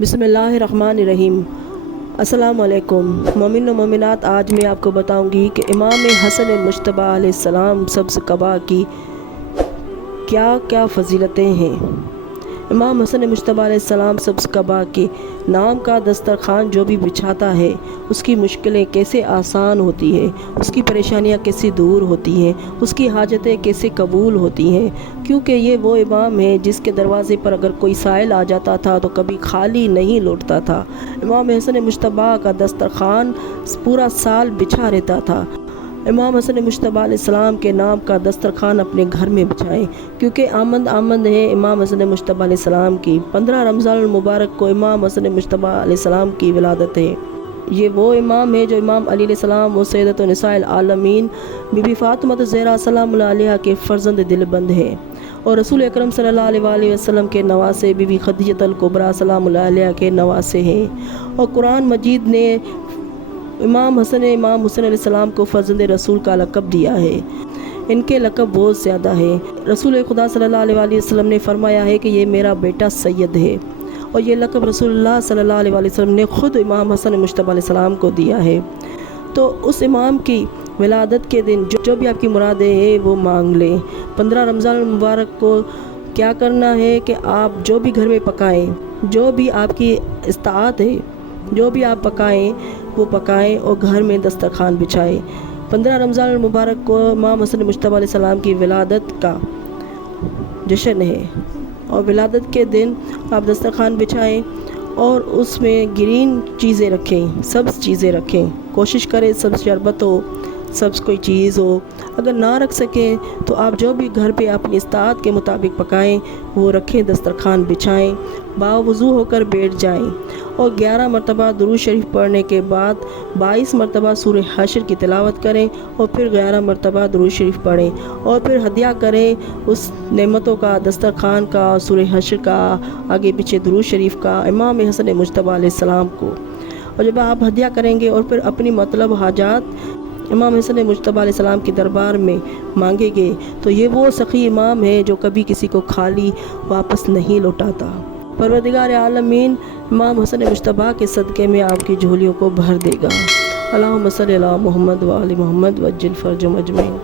بسم اللہ الرحمن الرحیم۔ السلام علیکم مومن و مومنات، آج میں آپ کو بتاؤں گی کہ امام حسن مجتبیٰ علیہ السلام سبز قبا کی کیا کیا فضیلتیں ہیں۔ امام حسن مجتبیٰ علیہ السلام سبز قبا کے نام کا دسترخوان جو بھی بچھاتا ہے اس کی مشکلیں کیسے آسان ہوتی ہیں، اس کی پریشانیاں کیسے دور ہوتی ہیں، اس کی حاجتیں کیسے قبول ہوتی ہیں، کیونکہ یہ وہ امام ہے جس کے دروازے پر اگر کوئی سائل آ جاتا تھا تو کبھی خالی نہیں لوٹتا تھا۔ امام حسن مجتبیٰ کا دسترخوان پورا سال بچھا رہتا تھا۔ امام حسن مجتبیٰ علیہ السلام کے نام کا دسترخوان اپنے گھر میں بچھائیں، کیونکہ آمد ہے امام حسن مجتبیٰ علیہ السلام کی۔ 15 رمضان المبارک کو امام حسن مجتبیٰ علیہ السلام کی ولادت ہے۔ یہ وہ امام ہے جو امام علی علیہ السلام و سیدۃ نساء العالمین بی بی فاطمہ الزہرا سلام اللہ علیہا کے فرزند دل بند ہے، اور رسول اکرم صلی اللہ علیہ وآلہ وسلم کے نواسے بی بی خدیجہ الکبریٰ سلام اللہ علیہا کے نواسے ہیں۔ اور قرآن مجید نے امام حسن علیہ السلام کو فرزند رسول کا لقب دیا ہے۔ ان کے لقب بہت زیادہ ہے۔ رسول خدا صلی اللہ علیہ وآلہ وسلم نے فرمایا ہے کہ یہ میرا بیٹا سید ہے، اور یہ لقب رسول اللہ صلی اللہ علیہ وآلہ وسلم نے خود امام حسن مجتبیٰ علیہ السلام کو دیا ہے۔ تو اس امام کی ولادت کے دن جو بھی آپ کی مرادیں ہیں وہ مانگ لیں۔ 15 رمضان المبارک کو کیا کرنا ہے کہ آپ جو بھی گھر میں پکائیں، جو بھی آپ کی استطاعت ہے، جو بھی آپ پکائیں وہ پکائیں اور گھر میں دسترخوان بچھائیں۔ 15 رمضان المبارک کو امام حسن مجتبیٰ علیہ السلام کی ولادت کا جشن ہے، اور ولادت کے دن آپ دسترخوان بچھائیں اور اس میں گرین چیزیں رکھیں، سبز چیزیں رکھیں۔ کوشش کریں سبز شربت ہو، سبز کوئی چیز ہو۔ اگر نہ رکھ سکیں تو آپ جو بھی گھر پہ اپنی استطاعت کے مطابق پکائیں وہ رکھیں، دسترخوان بچھائیں، باوضو ہو کر بیٹھ جائیں، اور 11 مرتبہ درود شریف پڑھنے کے بعد 22 مرتبہ سورہ حشر کی تلاوت کریں، اور پھر 11 مرتبہ درود شریف پڑھیں، اور پھر ہدیہ کریں اس نعمتوں کا، دسترخوان کا، سورہ حشر کا، آگے پیچھے درود شریف کا، امام حسن مجتبیٰ علیہ السلام کو۔ اور جب آپ ہدیہ کریں گے اور پھر اپنی مطلب حاجات امام حسن مجتبیٰ علیہ السلام کی دربار میں مانگیں گے تو یہ وہ سخی امام ہے جو کبھی کسی کو خالی واپس نہیں لوٹاتا۔ پروردگار عالمین امام حسن مجتبیٰ کے صدقے میں آپ کی جھولیوں کو بھر دے گا۔ اللہم صلی علی محمد و آل محمد وعجل فرجہم اجمعین۔